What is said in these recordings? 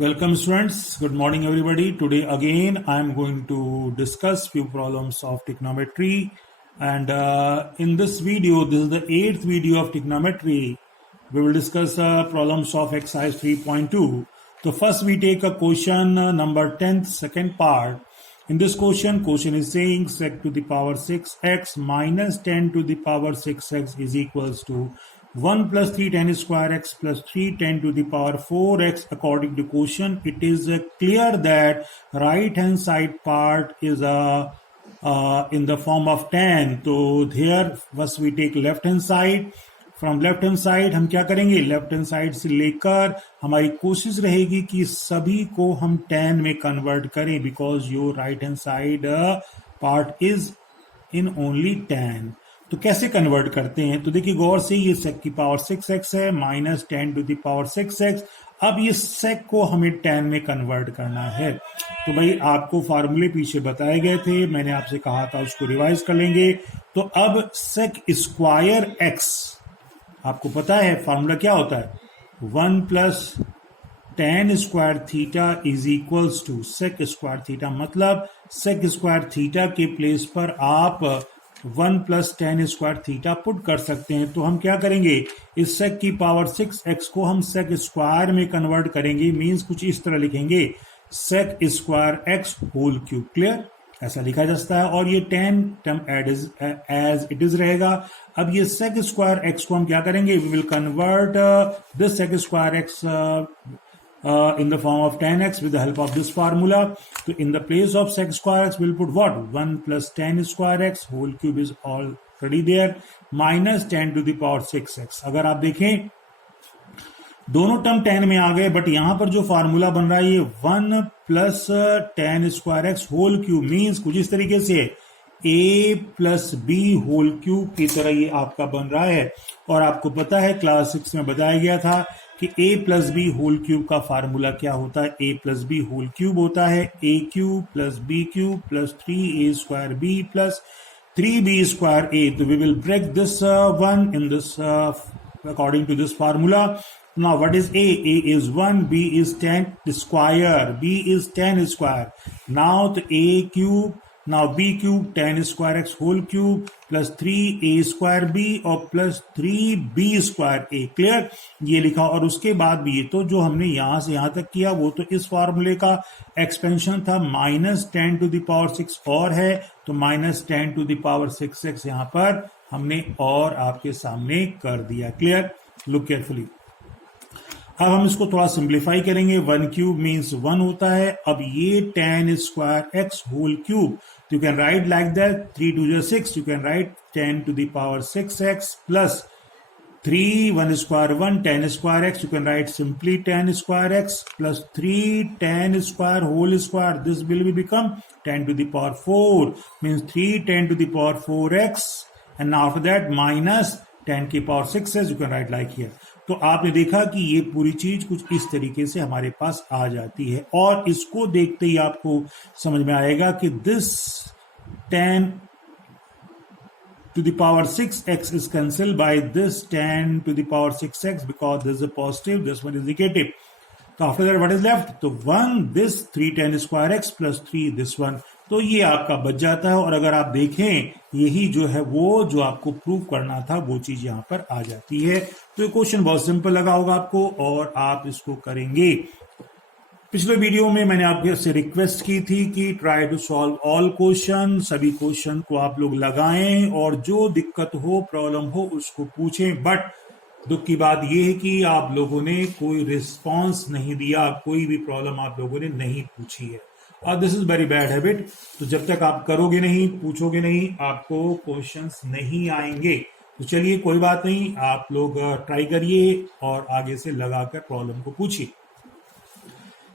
Welcome students, good morning everybody. Today again I am going to discuss few problems of trigonometry, and in this video, this is the 8th video of trigonometry. We will discuss problems of exercise 3.2. So first we take a question number 10th, second part. In this question is saying sec to the power 6x minus 10 to the power 6x is equals to 1 plus 3 tan square x plus 3 10 to the power 4x. According to question, it is clear that right hand side part is in the form of tan. So here first we take left hand side. From left hand side हम क्या करेंगे, left hand side से लेकर हमारी कोशिश रहेगी कि सभी को हम tan में कन्वर्ट करें, because your right hand side part is in only tan. तो कैसे कन्वर्ट करते हैं, तो देखिए गौर से, ये sec की पावर 6x है minus 10 to the power 6x. अब ये sec को हमें tan में कन्वर्ट करना है. तो भाई आपको फार्मूले पीछे बताए गए थे, मैंने आपसे कहा था उसको रिवाइज कर लेंगे. तो अब sec स्क्वायर x, आपको पता है फार्मूला क्या होता है, 1 plus tan square theta is equals to sec square theta. मतलब sec स्क्वायर थीटा के प्लेस पर आप 1 plus tan square theta put कर सकते हैं. तो हम क्या करेंगे, इस sec की पावर 6x को हम sec स्क्वायर में कन्वर्ट करेंगे. मींस कुछ इस तरह लिखेंगे, sec square x whole cube. Clear, ऐसा लिखा जा सकता है. और ये tan term as it is रहेगा. अब ये sec स्क्वायर x को हम क्या करेंगे, we will convert this sec square x in the form of tan x with the help of this formula. So in the place of sec square x we'll put what, 1 plus tan square x whole cube is already there minus 10 to the power 6x. अगर आप देखें दोनों term tan में आ गए, but यहां पर जो formula बन रहा है ये 1 plus tan square x whole cube. Means कुछ इस तरीके से a plus B whole cube की तरह ये आपका बन रहा है. और आपको पता है क्लास 6 में बताया गया था कि a plus B whole cube का फार्मूला क्या होता है, a plus B whole cube होता है a cube plus B cube plus 3a square b plus 3b square a. तो we will break this one in this according to this formula. Now what is a? A is 1, b is 10 square, b is 10 square. Now the a cube, now b cube tan square x whole cube plus 3a square b और plus 3b square a. Clear, ये लिखा. और उसके बाद भी ये तो जो हमने यहां से यहां तक किया वो तो इस फार्मूले का एक्सपेंशन था. माइनस 10 टू द पावर 6 और है, तो minus 10 to the power 6x यहां पर हमने और आपके सामने कर दिया. Clear, look carefully. अब हम इसको थोड़ा सिंप्लीफाई करेंगे. 1 क्यूब मीन्स 1 होता है. अब ये tan square x whole cube, तो you can write like that, 3 2 जा 6, you can write 10 to the power 6x plus 3 1 square 1 tan square x, you can write simply tan square x plus 3 tan square whole square. This will be become 10 to the power 4 means 3 10 to the power 4x and after that minus 10 की power 6x, you can write like here. तो आपने देखा कि ये पूरी चीज कुछ इस तरीके से हमारे पास आ जाती है. और इसको देखते ही आपको समझ में आएगा कि this tan to the power 6x is cancelled by this tan to the power 6x because this is a positive, this one is negative. So after that what is left, तो 1 this 3 tan square x plus 3 this one. तो ये आपका बच जाता है. और अगर आप देखें यही जो है वो जो आपको प्रूव करना था वो चीज यहां पर आ जाती है. तो ये क्वेश्चन बहुत सिंपल लगा होगा आपको और आप इसको करेंगे. पिछले वीडियो में मैंने आपसे रिक्वेस्ट की थी कि try to solve all question, सभी क्वेश्चन को आप लोग लगाएं और जो दिक्कत हो प्रॉब्लम हो उसको पूछें. बट दुख की बात यह है कि आप लोगों ने कोई रिस्पॉन्स नहीं दिया, कोई भी प्रॉब्लम आप लोगों ने नहीं पूछी है. और this is very bad habit. तो जब तक आप करोगे नहीं, पूछोगे नहीं, आपको क्वेश्चंस नहीं आएंगे. तो चलिए कोई बात नहीं, आप लोग ट्राई करिए और आगे से लगाकर प्रॉब्लम को पूछिए.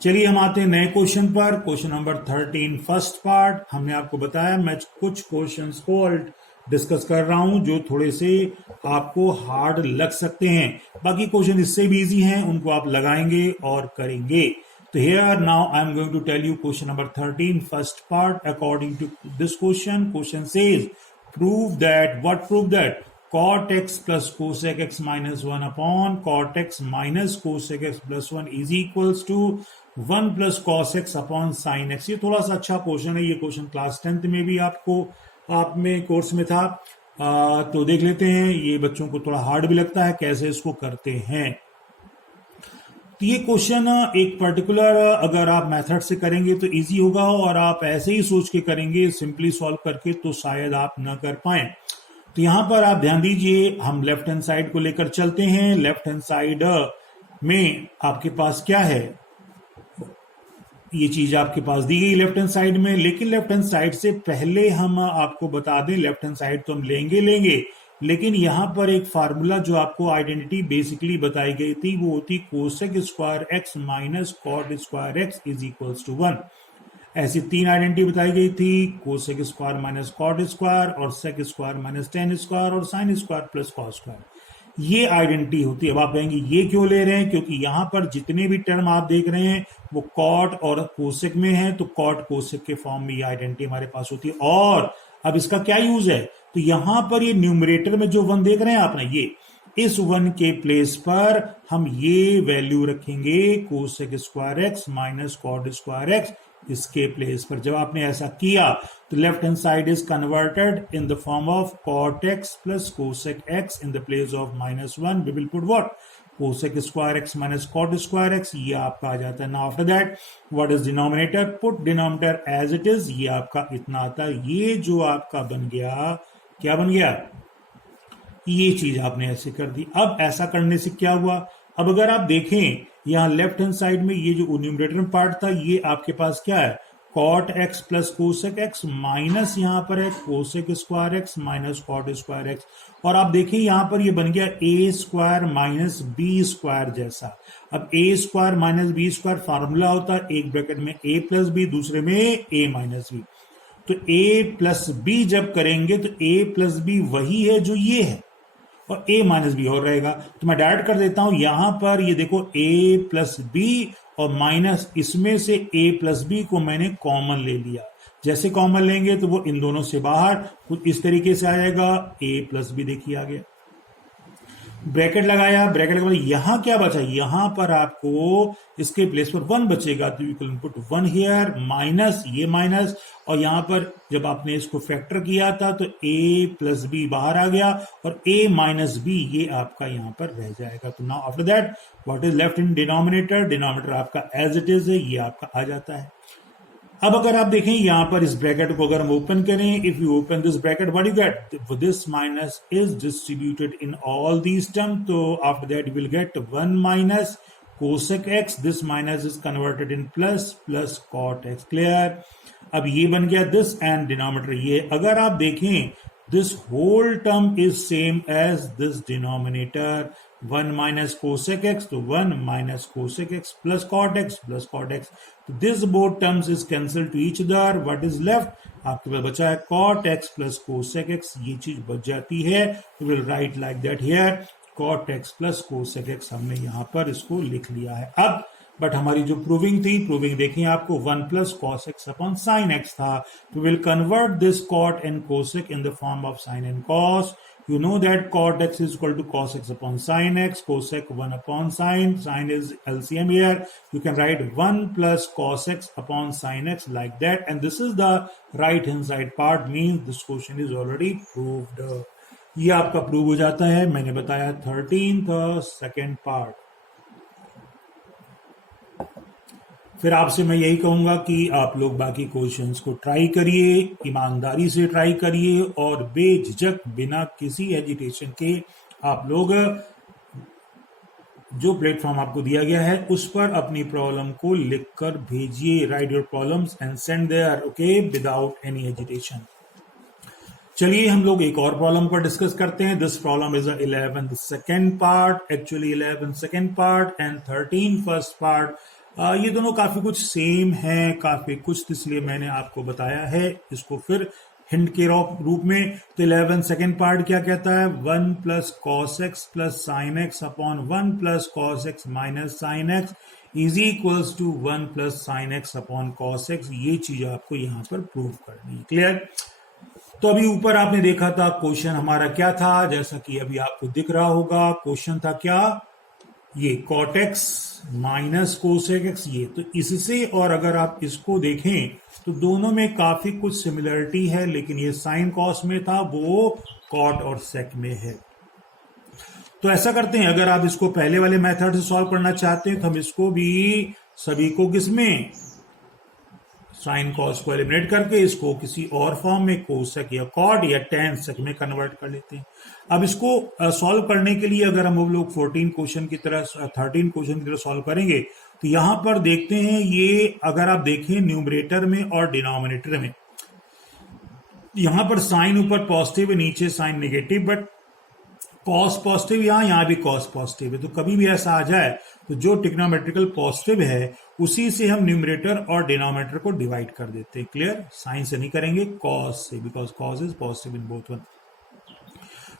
चलिए हम आते हैं नए क्वेश्चन पर. Question number 13 first part. हमने आपको बताया मैं कुछ क्वेश्चंस को डिस्कस कर रहा हूं जो थोड़े से आपको हार्ड लग सकते हैं. बाकी क्वेश्चन इससे भी इजी हैं, उनको आप लगाएंगे और करेंगे. So here now I am going to tell you question number 13 first part. According to this question says prove that, what prove that cot x plus cosec x minus 1 upon cot x minus cosec x plus 1 is equals to 1 plus cos x upon sin x। ये थोड़ा सा अच्छा question है, ये question class 10th में भी आप में कोर्स में था। तो देख लेते हैं, ये बच्चों को थोड़ा हार्ड भी लगता है कैसे इसको करते हैं। तो ये क्वेश्चन एक पर्टिकुलर अगर आप मेथड से करेंगे तो इजी होगा, और आप ऐसे ही सोच के करेंगे सिंपली सॉल्व करके तो शायद आप न कर पाए। तो यहां पर आप ध्यान दीजिए, हम लेफ्ट हैंड साइड को लेकर चलते हैं। लेफ्ट हैंड साइड में आपके पास क्या है, ये चीज आपके पास दी गई लेफ्ट हैंड साइड में, लेकिन लेफ्ट हैंड साइड से पहले हम आपको बता दें, लेफ्ट हैंड साइड तो हम लेंगे, लेकिन यहां पर एक फार्मूला जो आपको आइडेंटिटी बेसिकली बताई गई थी वो होती cosec square x minus cot square x is equals to 1। ऐसी 3 आइडेंटिटी बताई गई थी, cosec square minus cot square, और sec square minus tan square, और sine square plus cos square. ये आइडेंटिटी होती है। अब आप कहेंगे ये क्यों ले रहे हैं, क्योंकि यहां पर जितने भी टर्म आप देख रहे हैं वो कॉट और कोसेक में है, तो कॉट कोसेक के फॉर्म में ये आइडेंटिटी हमारे पास होती है। और अब इसका क्या यूज है, तो यहां पर ये न्यूमरेटर में जो 1 देख रहे हैं आपने, ये इस 1 के प्लेस पर हम ये वैल्यू रखेंगे cosec square x minus cot square X, इसके प्लेस पर। जब आपने ऐसा किया तो left hand side is converted in the form of cot x plus cosec X in the place of -1 we will put what, cosec square x minus cot square X, ये आपका आ जाता है। Now after that what is denominator, put denominator as it is, ये आपका इतना आता है। ये जो आपका बन गया, क्या बन गया, ये चीज आपने ऐसे कर दी। अब ऐसा करने से क्या हुआ, अब अगर आप देखें यहां लेफ्ट हैंड साइड में ये जो न्यूमरेटर में पार्ट था, ये आपके पास क्या है, cot x plus cosec x minus यहां पर है cosec square x minus cot square x, और आप देखें यहां पर ये बन गया a square minus b square जैसा। अब a square minus b square formula होता है एक ब्रैकेट में ए प्लस बी, दूसरे में ए माइनस बी। तो ए प्लस बी जब करेंगे तो ए प्लस बी वही है जो ये है, और a माइनस बी और रहेगा। तो मैं डायरेक्ट कर देता हूं, यहां पर ये देखो a प्लस बी और माइनस, इसमें से a प्लस बी को मैंने कॉमन ले लिया। जैसे कॉमन लेंगे तो वो इन दोनों से बाहर कुछ इस तरीके से आ जाएगा, a प्लस बी देखिए आ गया। ब्रैकेट लगाया, ब्रैकेट के बाद यहां क्या बचा, यहां पर आपको इसके प्लेस पर 1 बचेगा, तो you can put 1 here, minus ये माइनस, और यहां पर जब आपने इसको फैक्टर किया था तो a प्लस बी बाहर आ गया, और a माइनस बी ये आपका यहां पर रह जाएगा। तो now after that what is left in denominator, denominator आपका एज इट इज है, ये आपका आ जाता है। अब अगर आप देखें यहां पर इस ब्रैकेट को अगर हम ओपन करें, if you open this bracket what you get, this minus is distributed in all these term, तो after that you will get 1 minus cosec x, this minus is converted in plus plus cot x, clear. अब ये बन गया this and denominator ये। अगर आप देखें this whole term is same as this denominator, 1 minus cosec x, तो 1 minus cosec x plus cot x plus cot x, तो this both terms is cancel to each other. What is left, आपके पास बचा है cot x plus cosec x, ये चीज बच जाती है। Will write like that here, cot x plus cosec x हमने यहां पर इसको लिख लिया है। अब बट हमारी जो प्रूविंग थी, प्रूविंग देखिए आपको 1 plus cos X upon sine X था, तो will convert this cot and cosec in the form of sine and cos. You know that cot x is equal to cos x upon sin x, cosec 1 upon sin is LCM here. You can write 1 plus cos x upon sin x like that, and this is the right hand side part, means this question is already proved. ये आपका prove हो जाता है, मैंने बताया 13th second part. फिर आपसे मैं यही कहूंगा कि आप लोग बाकी क्वेश्चंस को ट्राई करिए, ईमानदारी से ट्राई करिए, और बेझिझक बिना किसी एजिटेशन के आप लोग जो प्लेटफॉर्म आपको दिया गया है उस पर अपनी प्रॉब्लम को लिखकर भेजिए। Right your problems and send their, okay, without any agitation. चलिए हम लोग एक और प्रॉब्लम पर डिस्कस करते हैं। This problem is 11th second part, actually 11th second part and 13 first part. ये दोनों काफी कुछ सेम है, काफी कुछ, इसलिए मैंने आपको बताया है इसको फिर हिंट के रूप में। तो 11 सेकेंड पार्ट क्या कहता है, 1 plus cos X plus sine X upon 1 plus cos X minus sine X is equals to 1 plus sine X upon cos X. ये चीज आपको यहां पर प्रूव करनी है, क्लियर। तो अभी ऊपर आपने देखा था क्वेश्चन हमारा क्या था, जैसा कि अभी आपको दिख रहा होगा। क्वेश्चन था क्या, ये cot x minus cosec x, ये तो इससे, और अगर आप इसको देखें तो दोनों में काफी कुछ सिमिलरिटी है, लेकिन ये साइन कॉस में था, वो कॉट और सेक में है। तो ऐसा करते हैं, अगर आप इसको पहले वाले मेथड से सॉल्व करना चाहते हैं तो हम इसको भी सभी को किसमें, साइन कॉस को एलिमिनेट करके इसको किसी और फॉर्म में कोसेक या कॉट या टेन सेक में कन्वर्ट कर लेते हैं। अब इसको सॉल्व करने के लिए अगर हम लोग 13 क्वेश्चन की तरह सॉल्व करेंगे तो यहां पर देखते हैं, ये अगर आप देखें न्यूमरेटर में और डिनोमिनेटर में, यहां पर साइन ऊपर पॉजिटिव है, नीचे sine negative, but cos positive यहां भी कॉस पॉजिटिव है। तो कभी भी ऐसा आ जाए तो जो ट्रिग्नोमेट्रिकल पॉजिटिव है उसी से हम न्यूमरेटर और डिनोमिनेटर को डिवाइड कर देते हैं। क्लियर, साइन से नहीं करेंगे, कॉस से, because cos is positive in both one.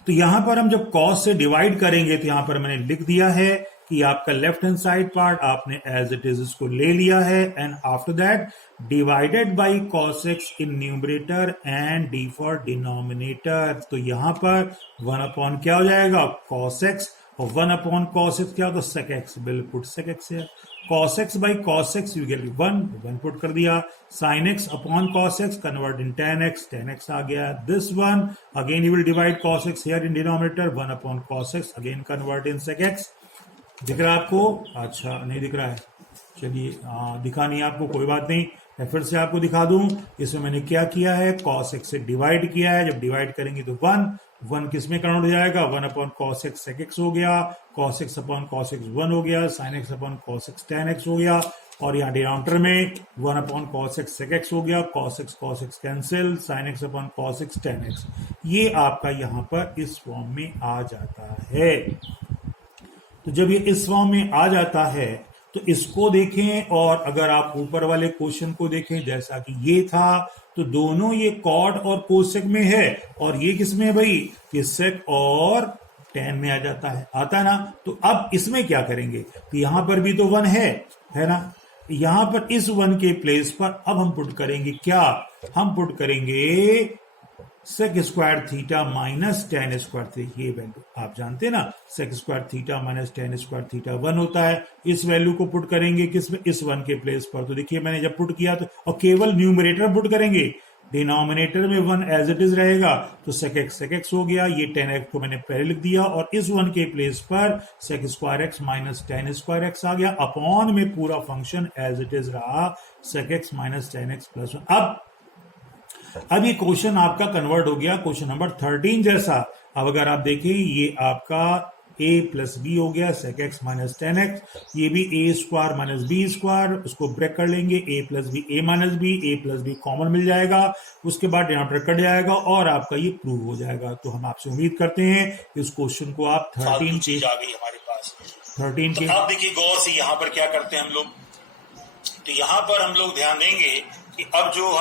तो यहां पर हम जब कॉस से डिवाइड करेंगे तो यहां पर मैंने लिख दिया है कि आपका लेफ्ट हैंड साइड पार्ट आपने एज इट इज इसको ले लिया है, and after that divided by cos x in numerator and d for denominator. तो यहां पर 1 अपॉन क्या हो जाएगा, cos x, और 1 अपॉन cos x क्या होगा, sec x, will put sec x है, cos x by cos x you get 1 put कर दिया, sin x upon cos x convert in tan x आ गया, this one again you will divide cos x here in denominator, 1 upon cos x again convert in sec x। दिख रहा है आपको? अच्छा, नहीं दिख रहा है, चलिए दिखा नहीं आपको, कोई बात नहीं, मैं फिर से आपको दिखा दूं। इसमें मैंने क्या किया है, cos x से डिवाइड किया है, जब डिवाइड करेंगे तो 1 किस में कन्वर्ट हो जाएगा, 1 upon cos x sec x हो गया, cos x upon cos x 1 हो गया, sin x upon cos x tan x हो गया, और यहाँ डिनोमिनेटर में 1 upon cos x sec x हो गया, cos x cancel, sin x upon cos x tan x, ये आपका यहाँ पर इस फॉर्म में आ जाता है। तो जब ये इस फॉर्म में आ जाता है तो इसको देखें, और अगर आप ऊपर वाले क्वेश्चन को देखें जैसा कि ये था, तो दोनों ये कॉट और कोसेक में है, और ये किस में है भाई, ये सेक और टेन में आ जाता है, आता है ना। तो अब इसमें क्या करेंगे, तो यहां पर भी तो 1 है ना, यहां पर इस 1 के प्लेस पर अब हम पुट करेंगे क्या, हम पुट करेंगे sec square theta minus tan square theta, ये वैल्यू आप जानते हैं ना, sec square theta minus tan square theta 1 होता है। इस वैल्यू को पुट करेंगे किसमें, इस 1 के प्लेस पर। तो देखिए मैंने जब पुट किया तो, और केवल न्यूमरेटर पुट करेंगे, डिनोमिनेटर में 1 एज इट इज रहेगा, तो सेक एक्स हो गया, ये टेन एक्स को मैंने पहले लिख दिया, और इस 1 के प्लेस पर sec square x minus tan square x आ गया, अपॉन में पूरा फंक्शन एज इट इज रहा, sec x minus tan x plus 1। अब ये क्वेश्चन आपका कन्वर्ट हो गया क्वेश्चन नंबर 13 जैसा। अब अगर आप देखें, ये आपका a प्लस बी हो गया, sec x minus tan x, ये भी a square minus b square, उसको ब्रेक कर लेंगे, a plus b a minus b, a plus b common मिल जाएगा, उसके बाद डिनोमिनेटर कट जाएगा और आपका ये प्रूव हो जाएगा। तो हम आपसे उम्मीद करते हैं कि इस क्वेश्चन को आप 13 चीज आ गई हमारे पास। 13 के, अब देखिए गौर से यहाँ पर क्या करते हैं हम लोग, तो यहाँ पर हम लोग ध्यान देंगे कि अब जो हम